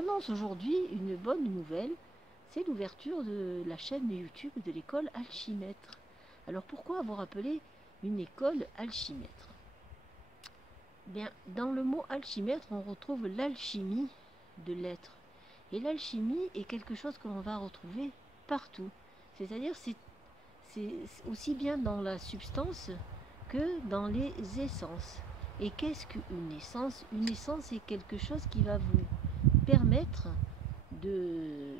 j'annonce aujourd'hui une bonne nouvelle, c'est l'ouverture de la chaîne YouTube de l'école Alchimètre. Alors pourquoi avoir appelé une école Alchimètre? Bien, dans le mot alchimètre, on retrouve l'alchimie de l'être. Et l'alchimie est quelque chose que l'on va retrouver partout. C'est-à-dire c'est aussi bien dans la substance que dans les essences. Et qu'est-ce qu'une essence? Une essence est quelque chose qui va vous permettre de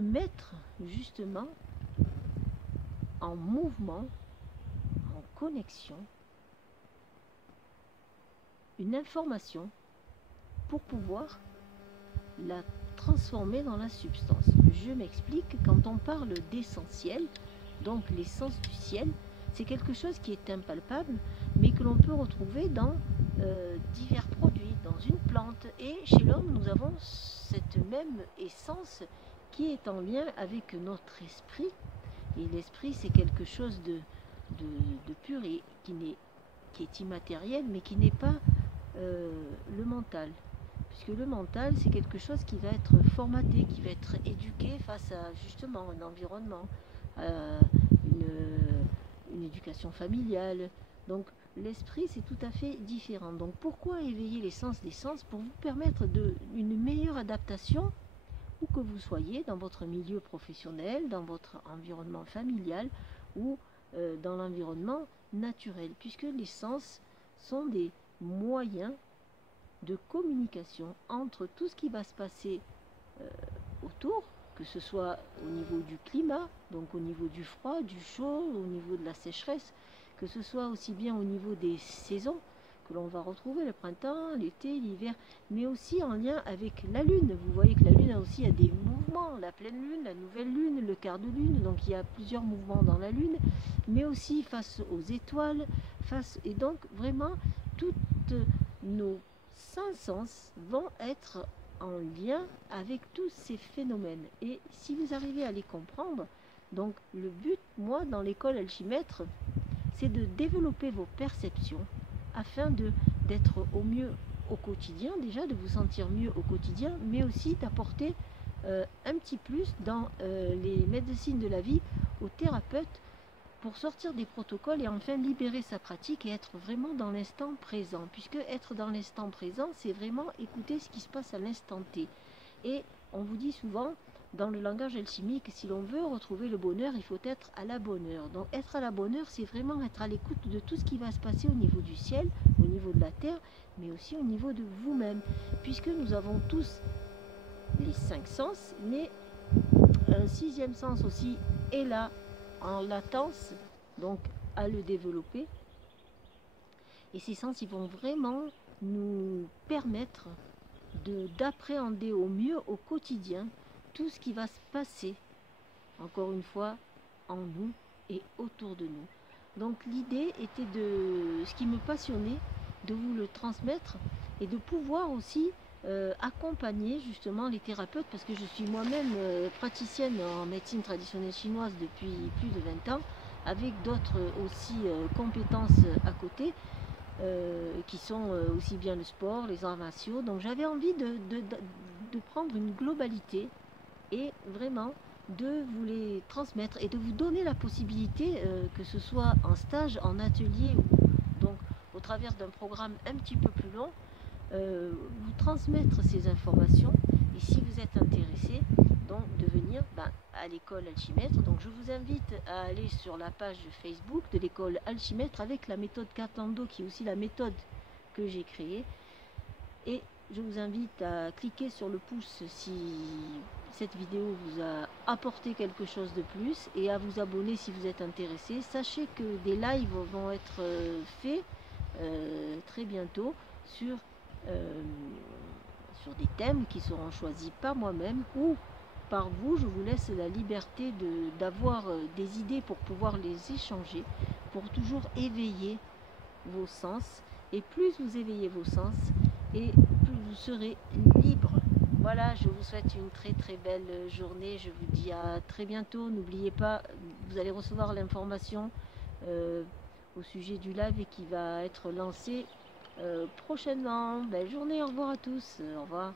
mettre justement en mouvement, en connexion, une information pour pouvoir la transformer dans la substance. Je m'explique, quand on parle d'essentiel, donc l'essence du ciel, c'est quelque chose qui est impalpable, mais que l'on peut retrouver dans divers produits, dans une plante. Et chez l'homme, nous avons cette même essence qui est en lien avec notre esprit. Et l'esprit, c'est quelque chose de pur et qui est immatériel, mais qui n'est pas le mental. Puisque le mental, c'est quelque chose qui va être formaté, qui va être éduqué face à justement un environnement, une éducation familiale. Donc l'esprit, c'est tout à fait différent. Donc pourquoi éveiller les sens des sens? Pour vous permettre une meilleure adaptation, où que vous soyez, dans votre milieu professionnel, dans votre environnement familial ou dans l'environnement naturel. Puisque les sens sont des moyens de communication entre tout ce qui va se passer autour, que ce soit au niveau du climat, donc au niveau du froid, du chaud, au niveau de la sécheresse, que ce soit aussi bien au niveau des saisons que l'on va retrouver, le printemps, l'été, l'hiver, mais aussi en lien avec la lune. Vous voyez que la lune a des mouvements, la pleine lune, la nouvelle lune, le quart de lune, donc il y a plusieurs mouvements dans la lune, mais aussi face aux étoiles, et donc vraiment toutes nos 5 sens vont être en lien avec tous ces phénomènes. Et si vous arrivez à les comprendre, donc le but, moi, dans l'école Alchimètre, c'est de développer vos perceptions afin d'être au mieux au quotidien, déjà de vous sentir mieux au quotidien, mais aussi d'apporter un petit plus dans les médecines de la vie aux thérapeutes pour sortir des protocoles et enfin libérer sa pratique et être vraiment dans l'instant présent. Puisque être dans l'instant présent, c'est vraiment écouter ce qui se passe à l'instant T. Et on vous dit souvent, dans le langage alchimique, si l'on veut retrouver le bonheur, il faut être à la bonne heure. Donc être à la bonne heure, c'est vraiment être à l'écoute de tout ce qui va se passer au niveau du ciel, au niveau de la terre, mais aussi au niveau de vous-même. Puisque nous avons tous les 5 sens, mais un 6e sens aussi est là, en latence, donc à le développer. Et ces sens, ils vont vraiment nous permettre d'appréhender au mieux au quotidien tout ce qui va se passer, encore une fois, en nous et autour de nous. Donc l'idée était ce qui me passionnait, de vous le transmettre et de pouvoir aussi accompagner justement les thérapeutes, parce que je suis moi-même praticienne en médecine traditionnelle chinoise depuis plus de 20 ans, avec d'autres aussi compétences à côté, qui sont aussi bien le sport, les arts martiaux. Donc j'avais envie de prendre une globalité et vraiment de vous les transmettre et de vous donner la possibilité, que ce soit en stage, en atelier, donc au travers d'un programme un petit peu plus long, vous transmettre ces informations. Et si vous êtes intéressé, donc de venir à l'école Alchimètre. Donc je vous invite à aller sur la page Facebook de l'école Alchimètre avec la méthode Katando, qui est aussi la méthode que j'ai créée. Et je vous invite à cliquer sur le pouce si cette vidéo vous a apporté quelque chose de plus, et à vous abonner si vous êtes intéressé. Sachez que des lives vont être faits très bientôt sur des thèmes qui seront choisis par moi-même ou par vous. Je vous laisse la liberté d'avoir des idées pour pouvoir les échanger, pour toujours éveiller vos sens. Et plus vous éveillez vos sens, et plus vous serez libre. Voilà, je vous souhaite une très très belle journée. Je vous dis à très bientôt. N'oubliez pas, vous allez recevoir l'information au sujet du live et qui va être lancé prochainement. Belle journée, au revoir à tous. Au revoir.